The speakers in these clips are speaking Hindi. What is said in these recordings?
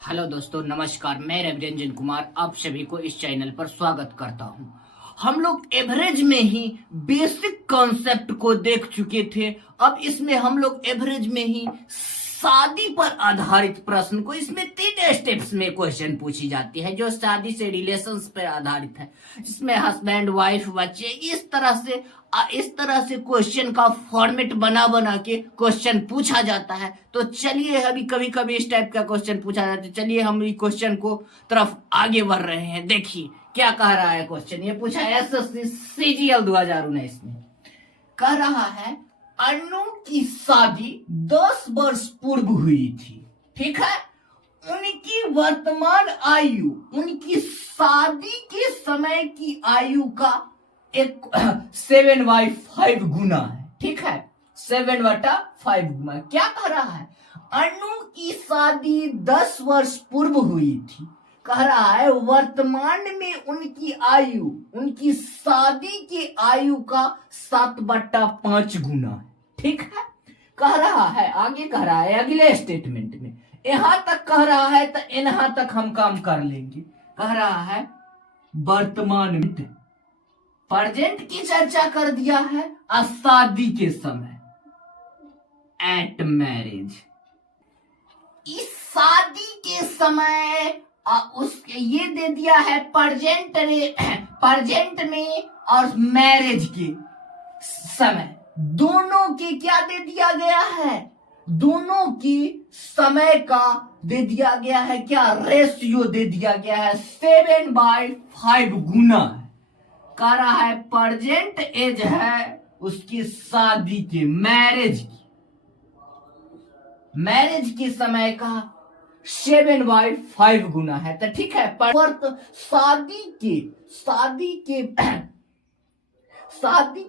हेलो दोस्तों, नमस्कार। मैं रविरंजन कुमार आप सभी को इस चैनल पर स्वागत करता हूं। हम लोग एवरेज में ही बेसिक कॉन्सेप्ट को देख चुके थे। अब इसमें हम लोग एवरेज में ही शादी पर आधारित प्रश्न को, इसमें 3 स्टेप्स में क्वेश्चन पूछी जाती है जो शादी से रिलेशंस पर आधारित है। इसमें हस्बैंड, वाइफ, बच्चे, इस तरह से क्वेश्चन का फॉर्मेट बना बना के क्वेश्चन पूछा जाता है। तो चलिए, अभी कभी कभी इस टाइप का क्वेश्चन पूछा जाता है। चलिए हम इस क्वेश्चन को तरफ आगे बढ़ रहे हैं। देखिए क्या कह रहा है क्वेश्चन। ये पूछा है एसएससी सीजीएल 2019 में। कह रहा है अनु की शादी 10 वर्ष पूर्व हुई थी, ठीक है। उनकी वर्तमान आयु उनकी शादी के समय की आयु का 7/5 गुना है, ठीक है। 7/5 गुना। क्या कह रहा है? अनु की शादी 10 वर्ष पूर्व हुई थी। कह रहा है वर्तमान में उनकी आयु उनकी शादी के आयु का 7/5 गुना है, ठीक है। कह रहा है, आगे कह रहा है अगले स्टेटमेंट में। यहां तक कह रहा है तो यहां तक हम काम कर लेंगे। कह रहा है वर्तमान में, प्रेजेंट की चर्चा कर दिया है, और शादी के समय, एट मैरिज। इस शादी के समय उसके ये दे दिया है प्रेजेंट में, और मैरिज के समय दोनों के क्या दे दिया गया है? दोनों की समय का दे दिया गया है, क्या रेशियो दे दिया गया है? 7/5 गुना है। कह रहा है प्रेजेंट एज है उसकी शादी के, मैरिज के समय का 7/5 गुना है। तो ठीक है, शादी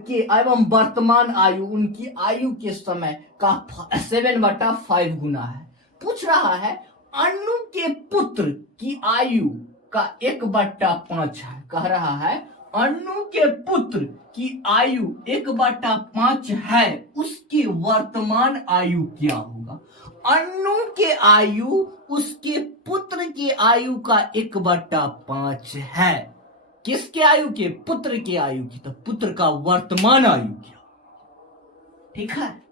के एवं वर्तमान आयु उनकी आयु के समय का 7/5 गुना है। पूछ रहा है अनु के पुत्र की आयु का 1/5 है। कह रहा है अनु के पुत्र की आयु 1/5 है, उसकी वर्तमान आयु क्या होगा? अनु के आयु उसके पुत्र की आयु का 1/5 है। किसके आयु के? पुत्र की आयु की। तो पुत्र का वर्तमान आयु क्या? ठीक है,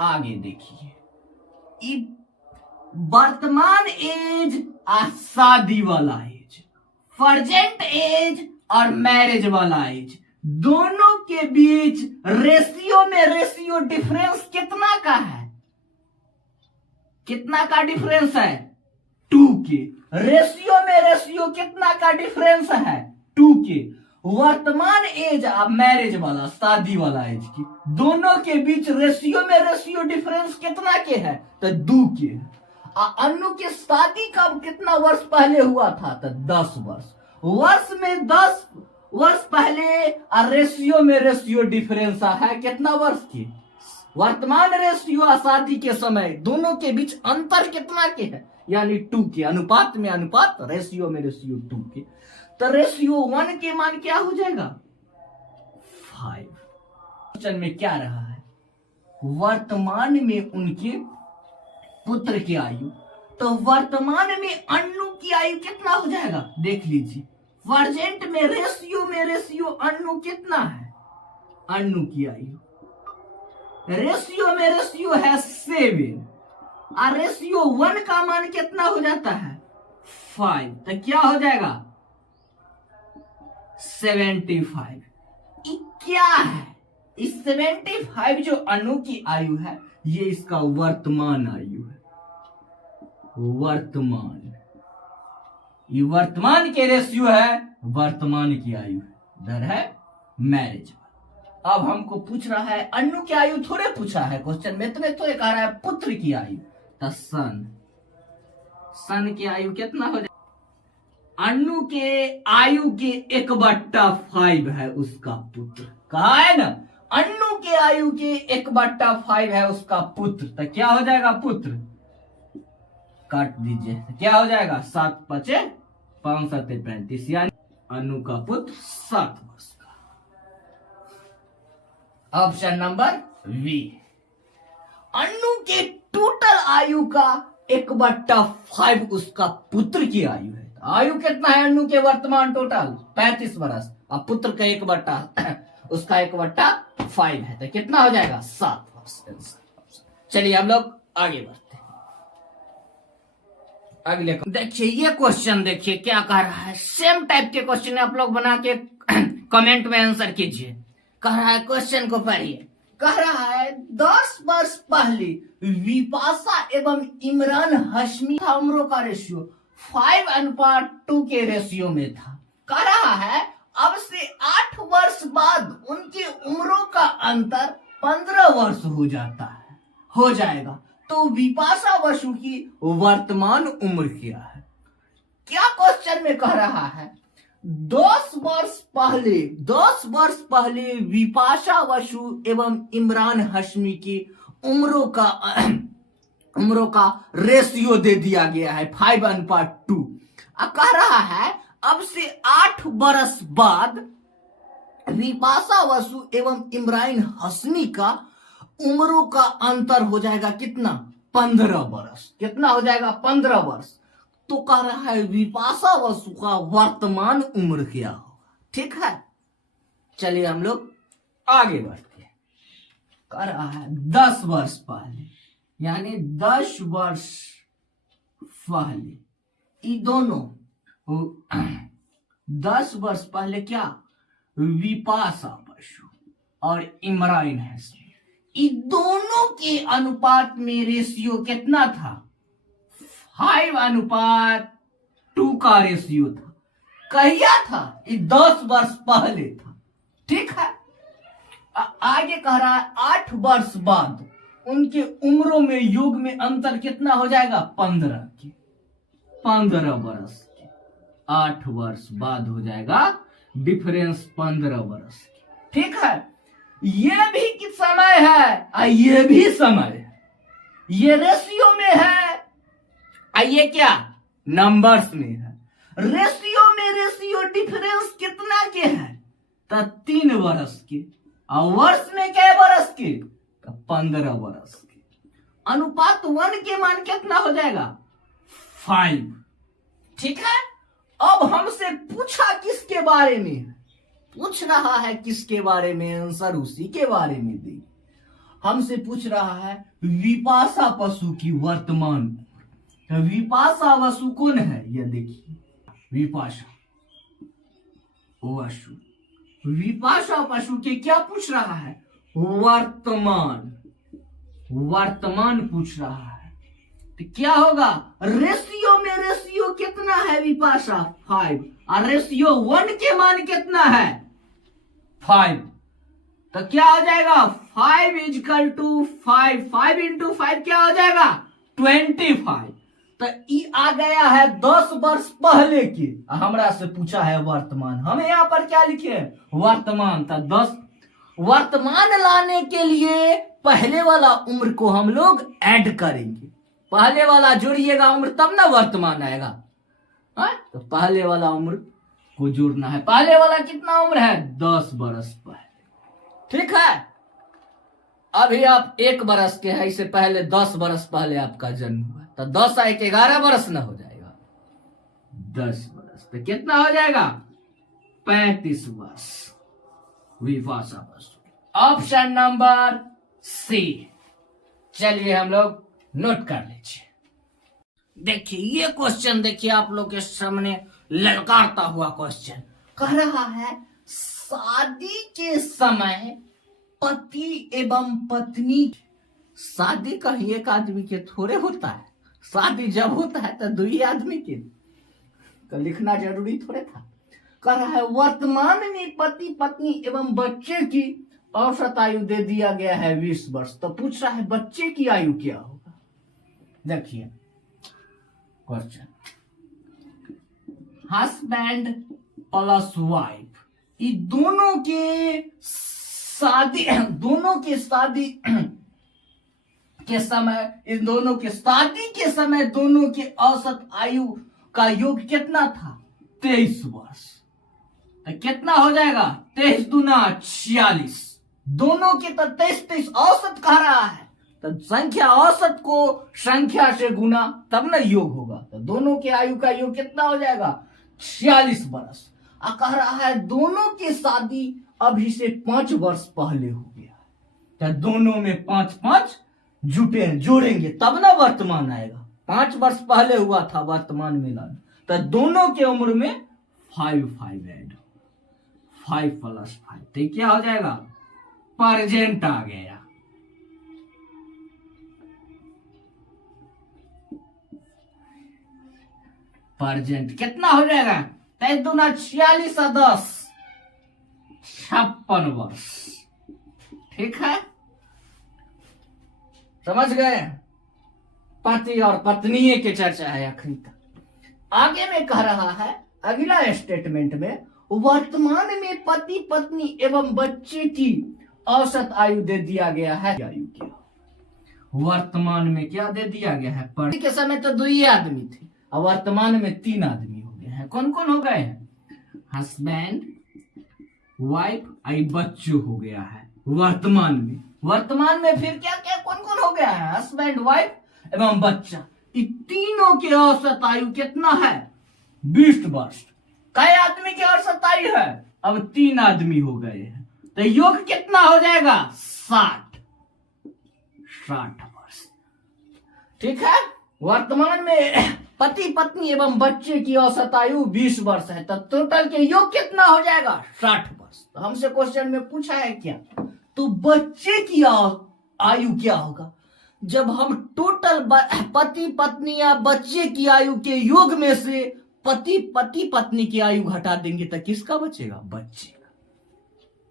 आगे देखिए। वर्तमान एज और शादी वाला एज, प्रेजेंट एज और मैरिज वाला एज, दोनों के बीच रेशियो डिफरेंस कितना का है? कितना का डिफरेंस है? 2 के। रेशियो कितना का डिफरेंस है? 2 के। वर्तमान एज और मैरिज वाला, शादी वाला एज की, दोनों के बीच रेशियो डिफरेंस कितना के है? तो 2 के है। अनु की शादी कब, कितना वर्ष पहले हुआ था? तो 10 वर्ष। वर्ष में 10 वर्ष पहले, और रेशियो डिफरेंस है कितना वर्ष के? वर्तमान रेशियो और शादी के समय दोनों के बीच अंतर कितना के है? यानी 2 के। अनुपात में अनुपात, रेशियो में रेशियो 2 के। तो रेशियो 1 के मान क्या हो जाएगा? 5। क्वेश्चन में क्या रहा है? वर्तमान में उनके पुत्र की आयु। तो वर्तमान में अनु की आयु कितना हो जाएगा? देख लीजिए, प्रेजेंट में रेशियो अनु कितना है? अनु की आयु रेशियो में रेशियो है 7, और रेशियो 1 का मान कितना हो जाता है? 5। तो क्या हो जाएगा? 75। ये क्या है? इस 75 जो अनु की आयु है, ये इसका वर्तमान आयु है। ये वर्तमान के रेशियो है, वर्तमान की आयु है। इधर है मैरिज। अब हमको पूछ रहा है अनु की आयु, थोड़े पूछा है क्वेश्चन में, तुम्हें थोड़े कह रहा है पुत्र की आयु। तो सन की आयु कितना हो जाए? अनु के आयु के 1/5 है उसका पुत्र। कहा है ना, अनु के आयु के 1/5 है उसका पुत्र। तो क्या हो जाएगा? पुत्र काट दीजिए, क्या हो जाएगा? 7×5 = 5 × 7 = 35, यानी अनु का पुत्र 7 वर्ष का। Option number B. अनु के टोटल आयु का 1/5 उसका पुत्र की आयु है। आयु कितना है अन्नू के वर्तमान टोटल 35 वर्ष, अब पुत्र का 1/5 है तो कितना हो जाएगा 7 वर्ष। चलिए हम लोग आगे बढ़ते हैं। अगले देखिए ये क्वेश्चन, देखिए क्या कह रहा है। सेम टाइप के क्वेश्चन आप लोग बना के कमेंट में आंसर कीजिए। कह रहा है, क्वेश्चन को पढ़िए। कह रहा है 10 वर्ष पहले विपाशा एवं इमरान हाशमी का उम्रों का रेशियो 5:2 के रेशियो में था। कह रहा है अब से 8 वर्ष बाद उनकी उम्रों का अंतर 15 वर्ष हो जाएगा। तो विपाशा बसु की वर्तमान उम्र क्या है? क्या क्वेश्चन में कह रहा है 10 वर्ष पहले विपाशा बसु एवं इमरान हाशमी की उम्रों का रेशियो दे दिया गया है 5:2। कह रहा है अब से 8 वर्ष बाद विपाशा बसु एवं इमरान हाशमी का उम्रों का अंतर हो जाएगा कितना 15 वर्ष। कितना हो जाएगा 15 वर्ष। तो कह रहा है विपाशा बसु का वर्तमान उम्र क्या होगा। ठीक है, चलिए हम लोग आगे बढ़ते हैं। कह रहा है 10 वर्ष पहले, यानी 10 वर्ष पहले ये दोनों 10 वर्ष पहले क्या विपाशा बसु और इमरान हाशमी इन दोनों के अनुपात में रेशियो कितना था 5:2 का रेशियो था। कहिया था ये 10 वर्ष पहले था। ठीक है, आगे कह रहा है 8 वर्ष बाद उनके उम्रों में योग में अंतर कितना हो जाएगा 15 वर्ष के। 8 वर्ष बाद हो जाएगा डिफरेंस 15 वर्ष की। ठीक है, ये भी कि समय है, ये भी समय है, ये रेशियो में है, ये क्या नंबर्स में है। रेशियो डिफरेंस कितना के है तो 3 वर्ष के, और वर्ष में क्या वर्ष के तो 15 वर्ष के। अनुपात 1 के मान कितना हो जाएगा 5। ठीक है, अब हमसे पूछा किसके बारे में पूछ रहा है, किसके बारे में, आंसर उसी के बारे में दे। हमसे पूछ रहा है विपाशा बसु की वर्तमान। तो विपाशा बसु कौन है, ये देखिए विपाशा बसु के क्या पूछ रहा है वर्तमान पूछ रहा है। तो क्या होगा रेशियो कितना है विपाशा 5 और रेशियो 1 के मान कितना है 5। तो क्या हो जाएगा 5 = 5 × 5 क्या हो जाएगा 25। तो ये आ गया है 10 वर्ष पहले की। हमरा से पूछा है वर्तमान, हमें यहाँ पर क्या लिखे वर्तमान। तो 10 वर्तमान लाने के लिए पहले वाला उम्र को हम लोग ऐड करेंगे। पहले वाला जोड़िएगा उम्र तब ना वर्तमान आएगा। तो पहले वाला उम्र को जोड़ना है। पहले वाला कितना उम्र है 10 वर्ष पहले। ठीक है, अभी आप 1 वर्ष के हैं, इससे पहले 10 वर्ष पहले आपका जन्म हुआ, तो 10 और 1 11 वर्ष ना हो जाएगा 10 वर्ष। तो कितना हो जाएगा 35 वर्ष Bipasha Basu. Option number C. चलिए हम लोग नोट कर लीजिए। देखिए ये क्वेश्चन, देखिए आप लोग के सामने ललकारता हुआ क्वेश्चन। कह रहा है शादी के समय पति एवं पत्नी, शादी कहीं एक आदमी के थोड़े होता है, शादी जब होता है तो 2 आदमी के, तो लिखना जरूरी थोड़े था। कह रहा है वर्तमान में पति पत्नी एवं बच्चे की औसत आयु दे दिया गया है 20 वर्ष। तो पूछ रहा है बच्चे की आयु क्या होगा। देखिए क्वेश्चन, हस्बैंड प्लस वाइफ, ये दोनों के शादी के समय, इन दोनों के शादी के समय दोनों के औसत आयु का योग कितना था 23 वर्ष। तो कितना हो जाएगा 23 × 2 = 46। दोनों के तो 23 औसत कह रहा है, तो संख्या औसत को संख्या से गुना तब ना योग होगा। तो दोनों के आयु का योग कितना हो जाएगा? 46 वर्ष। कह रहा है दोनों की शादी अभी से 5 वर्ष पहले हो गया। तो दोनों में 5-5 जोड़ेंगे तब ना वर्तमान आएगा। 5 वर्ष पहले हुआ था, वर्तमान में लाना। तो दोनों के उम्र में 5 ऐड, 5 + 5 तो क्या हो जाएगा? प्रेजेंट आ गया। प्रेजेंट कितना हो जाएगा? 23 दूना 46 और 10 56 वर्ष। ठीक है, समझ गए? पति और पत्नी की चर्चा है आखिरी तक। आगे में कह रहा है अगला स्टेटमेंट में, वर्तमान में पति पत्नी एवं बच्चे की औसत आयु दे दिया गया है। आयु क्या? वर्तमान में क्या दे दिया गया है? पढ़ने के समय तो 2 ही आदमी थे और वर्तमान में 3 आदमी हो गए हैं। कौन कौन हो गए हैं? हस्बैंड, वाइफ और बच्चों हो गया है वर्तमान में। वर्तमान में फिर क्या क्या कौन कौन हो गया है? हस्बैंड, वाइफ एवं बच्चा। इन तीनों की औसत आयु कितना है? 20 वर्ष। कई आदमी की औसत आयु है? अब 3 आदमी हो गए हैं। तो योग कितना हो जाएगा? 60 वर्ष। ठीक है, वर्तमान में पति पत्नी एवं बच्चे की औसत आयु 20 वर्ष है। तो टोटल के योग कितना हो जाएगा? 60 वर्ष। तो हमसे क्वेश्चन में पूछा है क्या? तो बच्चे की आयु क्या होगा? जब हम टोटल पति पत्नी या बच्चे की आयु के योग में से पति पत्नी की आयु घटा देंगे तो किसका बचेगा? बच्चे का।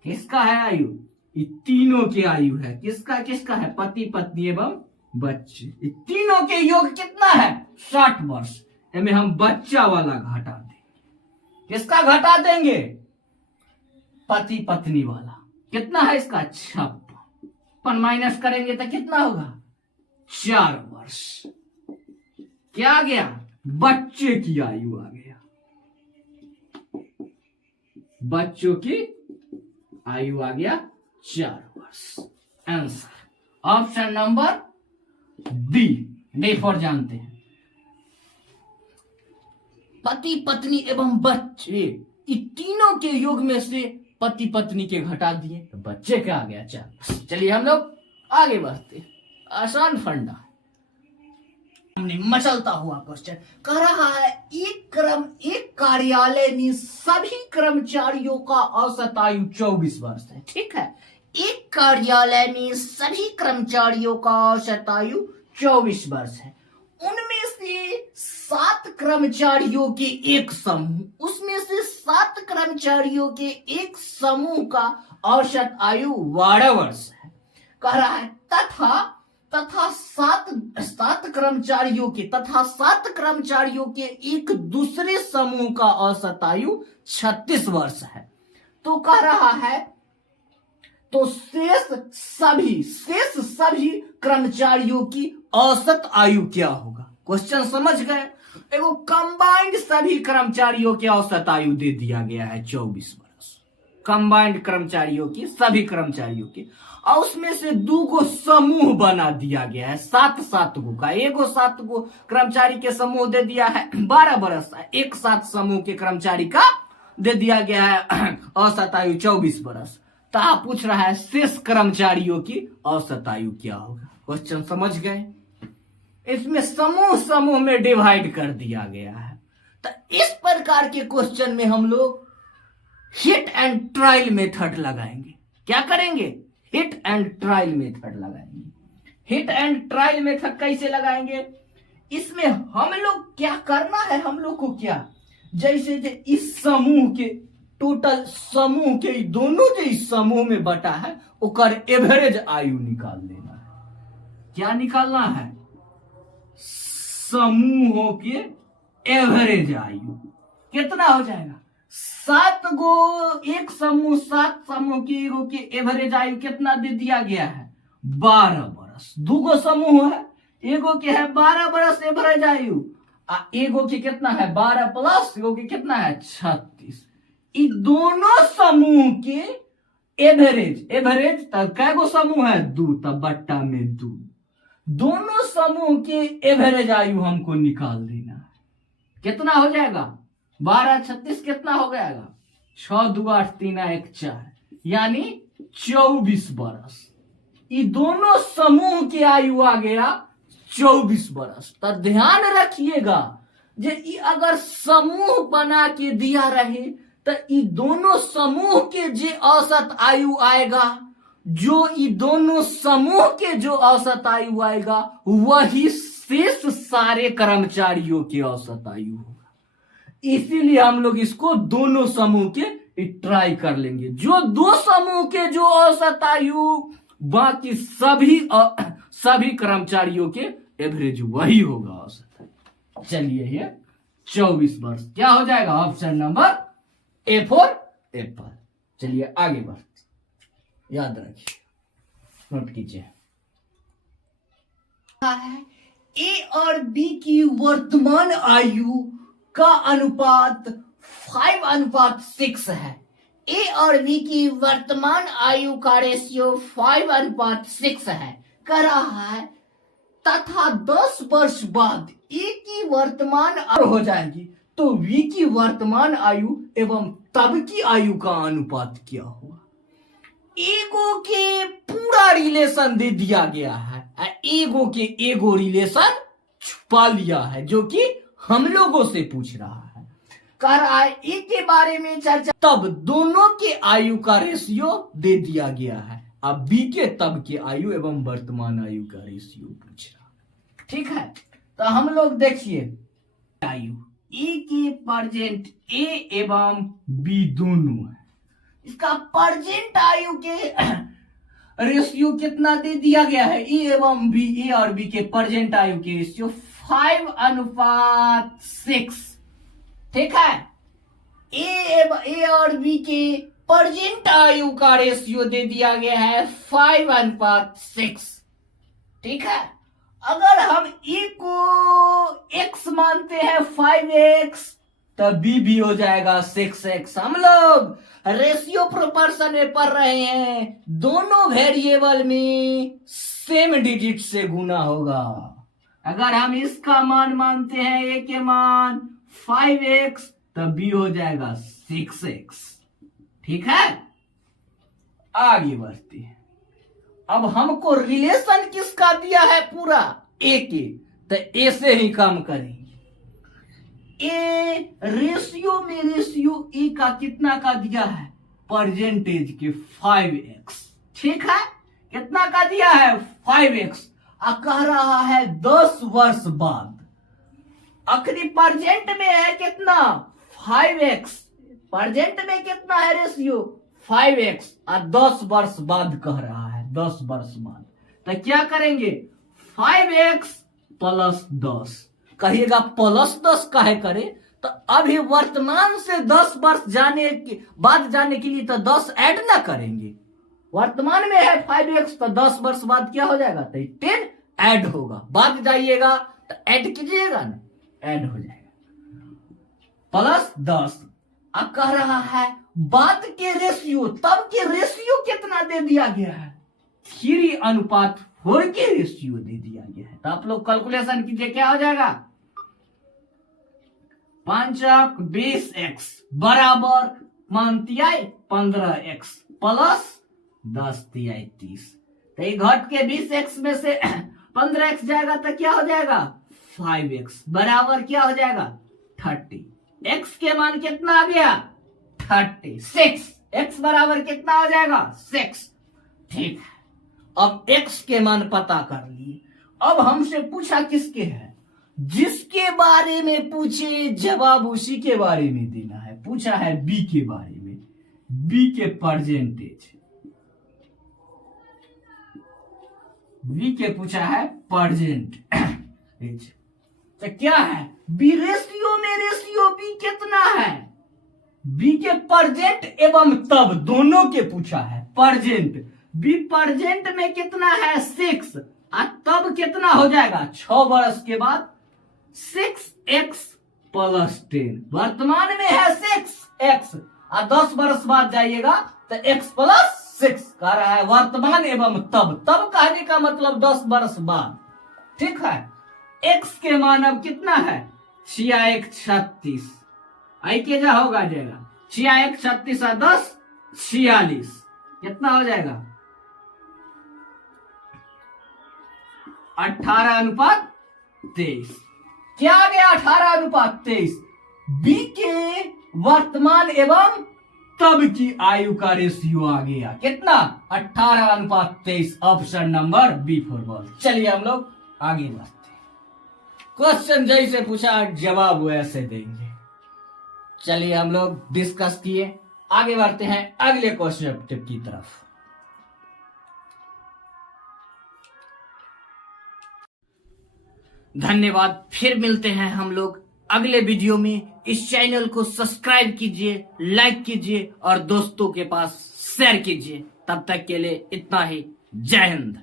किसका है आयु? ये तीनों की आयु है। किसका किसका है? पति पत्नी एवं बच्चे। ये तीनों के योग कितना है? 60 वर्ष। इनमें हम बच्चा वाला घटा देंगे। किसका घटा देंगे? पति पत्नी वाला। कितना है इसका? 56 माइनस करेंगे तो कितना होगा? 4 वर्ष। क्या आ गया? बच्चे की आयु आ गया। बच्चों की आयु आ गया 4 वर्ष। Answer option number D for जानते हैं। पति पत्नी एवं बच्चे, इन तीनों के योग में से पति पत्नी के घटा दिए तो बच्चे का आ गया 4। चलिए हम लोग आगे बढ़ते। आसान फंडा, हमने मचलता हुआ क्वेश्चन कह रहा है एक कार्यालय में सभी कर्मचारियों का औसत आयु 24 वर्ष है। ठीक है, एक कार्यालय में सभी कर्मचारियों का औसत आयु 24 वर्ष है। उनमें से 7 कर्मचारियों के एक समूह, उसमें से 7 कर्मचारियों के एक समूह का औसत आयु 12 वर्ष है। कह रहा है तथा 7 कर्मचारियों के एक दूसरे समूह का औसत आयु 36 वर्ष है। तो कह रहा है तो शेष सभी कर्मचारियों की औसत आयु क्या होगा? क्वेश्चन समझ गए? एगो कंबाइंड सभी कर्मचारियों की औसत आयु दे दिया गया है 24 वर्ष। कंबाइंड कर्मचारियों की, सभी कर्मचारियों की, और उसमें से 2 को समूह बना दिया गया है 7 गो का। एगो 7 गो कर्मचारी के समूह दे दिया है 12 वर्ष। एक 7 समूह के कर्मचारी का दे दिया गया है औसत आयु 24 वर्ष। तो आप पूछ रहा है शेष कर्मचारियों की औसत आयु क्या होगा? क्वेश्चन समझ गए? इसमें समूह में डिवाइड कर दिया गया है। तो इस प्रकार के क्वेश्चन में हम लोग हिट एंड ट्रायल मेथड लगाएंगे। क्या करेंगे? हिट एंड ट्रायल मेथड लगाएंगे। हिट एंड ट्रायल मेथड कैसे लगाएंगे? इसमें हम लोग क्या करना है, हम लोग को क्या, जैसे इस समूह के टोटल समूह के दोनों जो इस समूह में बटा है ओकर एवरेज आयु निकाल लेना है। क्या निकालना है? समूहों के एवरेज आयु कितना हो जाएगा? 7 गो एक समूह, 7 समूह की एगो के एवरेज आयु कितना दे दिया गया है? 12 वर्ष। 2 गो समूह है, एगो के है 12 वर्ष एवरेज आयु, एगो के कितना है 12 प्लस एगो के कितना है 36। इन दोनों समूह के एवरेज तब कै गो समूह है? 2, तब बट्टा में 2 दोनों समूह के एवरेज आयु हमको निकाल देना है। कितना हो जाएगा? 12 36 कितना हो जाएगा? 6 2 8 3 1 4 यानी 24 बरस। ये दोनों समूह के आयु आ गया 24 बरस। तो ध्यान रखिएगा जे अगर समूह बना के दिया रहे तो ये दोनों समूह के जे औसत आयु आएगा, जो ये दोनों समूह के जो औसत आयु आएगा वही शेष सारे कर्मचारियों की औसत आयु होगा। इसीलिए हम लोग इसको दोनों समूह के ट्राई कर लेंगे। जो दो समूह के जो औसत आयु, बाकी सभी कर्मचारियों के एवरेज वही होगा औसत। चलिए ये 24 वर्ष क्या हो जाएगा? Option number A for Apple. चलिए आगे बढ़ते, याद रखिए, नोट कीजिए। ए और बी की वर्तमान आयु का अनुपात 5:6 है। ए और बी की वर्तमान आयु का रेशियो 5:6 है कर रहा है तथा 10 वर्ष बाद ए की वर्तमान आयु हो जाएगी तो वी की वर्तमान आयु एवं तब की आयु का अनुपात क्या होगा? एगो के पूरा रिलेशन दे दिया गया है, एगो के एगो रिलेशन छुपा लिया है जो कि हम लोगों से पूछ रहा है। कर रहा है ए के बारे में चर्चा, तब दोनों के आयु का रेशियो दे दिया गया है। अब बी के तब के आयु एवं वर्तमान आयु का रेशियो पूछ रहा है। ठीक है, तो हम लोग देखिए आयु ए के परजेंट ए एवं बी दोनों है, इसका परजेंट आयु के रेशियो कितना दे दिया गया है? ए एवं बी, ए और बी के परजेंट आयु के रेशियो 5:6। ठीक है, ए और बी के परजेंट आयु का रेशियो दे दिया गया है 5:6। ठीक है, अगर हम ए को x मानते हैं 5x तो बी भी हो जाएगा 6x। हम लोग रेशियो प्रोपोर्शन में पढ़ रहे हैं, दोनों वेरिएबल में सेम डिजिट से गुना होगा। अगर हम इसका मान मानते हैं ए के मान 5x तो बी हो जाएगा 6x। ठीक है, आगे बढ़ते हैं। अब हमको रिलेशन किसका दिया है? पूरा ए के, तो ए से ही काम करेंगे। ए रेशियो में रेशियो ए का कितना का दिया है? परसेंटेज के 5x। ठीक है, कितना का दिया है? 5x। कह रहा है 10 वर्ष बाद। आखिरी परजेंट में है कितना? 5x। परजेंट में कितना है रेशियो? 5x। और 10 वर्ष बाद कह रहा है, 10 वर्ष बाद। तो क्या करेंगे? 5x plus 10। कहिएगा प्लस 10 काहे करे? तो अभी वर्तमान से 10 वर्ष जाने के बाद जाने के लिए तो 10 ऐड ना करेंगे। वर्तमान में है 5x तो 10 वर्ष बाद क्या हो जाएगा? तो 10 ऐड होगा। बाद जाइएगा तो ऐड कीजिएगा ना, ऐड हो जाएगा प्लस 10। अब कह रहा है बाद के रेशियो, तब के रेशियो कितना दे दिया गया है? 3:4 के रेशियो दे दिया गया है। तो आप लोग कैलकुलेशन कीजिए, क्या हो जाएगा? 5 20x बराबर मानती है 15x प्लस 10 30। तो ये घट के 20x में से 15x जाएगा तो क्या हो जाएगा? 5x बराबर क्या हो जाएगा? 30। x के मान कितना आ गया? 36। x बराबर कितना हो जाएगा? 6। ठीक है, अब x के मान पता कर लिए। अब हमसे पूछा किसके है? जिसके बारे में पूछे जवाब उसी के बारे में देना है। पूछा है b के बारे में, b के परसेंटेज, b के पूछा है परसेंट। तो क्या है? b रेशियो में रेशियो b कितना है? b के परसेंट एवं तब दोनों के पूछा है। परसेंट b परसेंट में कितना है? 6। और तब कितना हो जाएगा? 6 वर्ष के बाद 6x प्लस 10। वर्तमान में है 6x और 10 वर्ष बाद जाइएगा तो x प्लस 6 कह रहा है वर्तमान एवं तब। तब कहने का मतलब 10 वर्ष बाद। ठीक है। x के मान अब कितना है, 6 × 36, आई के जा होगा जाएगा 6 × 36 और 10 46, कितना हो जाएगा 18:23। क्या आ गया 18:23? बी के वर्तमान एवं तब की आयु का रेशियो आ गया, कितना 18:23, option number B for ball. चलिए हम लोग आगे बढ़ते हैं। क्वेश्चन जैसे पूछा जवाब वैसे देंगे। चलिए हम लोग डिस्कस किए, आगे बढ़ते हैं अगले क्वेश्चन की तरफ। धन्यवाद, फिर मिलते हैं हम लोग अगले वीडियो में। इस चैनल को सब्सक्राइब कीजिए, लाइक कीजिए और दोस्तों के पास शेयर कीजिए। तब तक के लिए इतना ही। जय हिंद।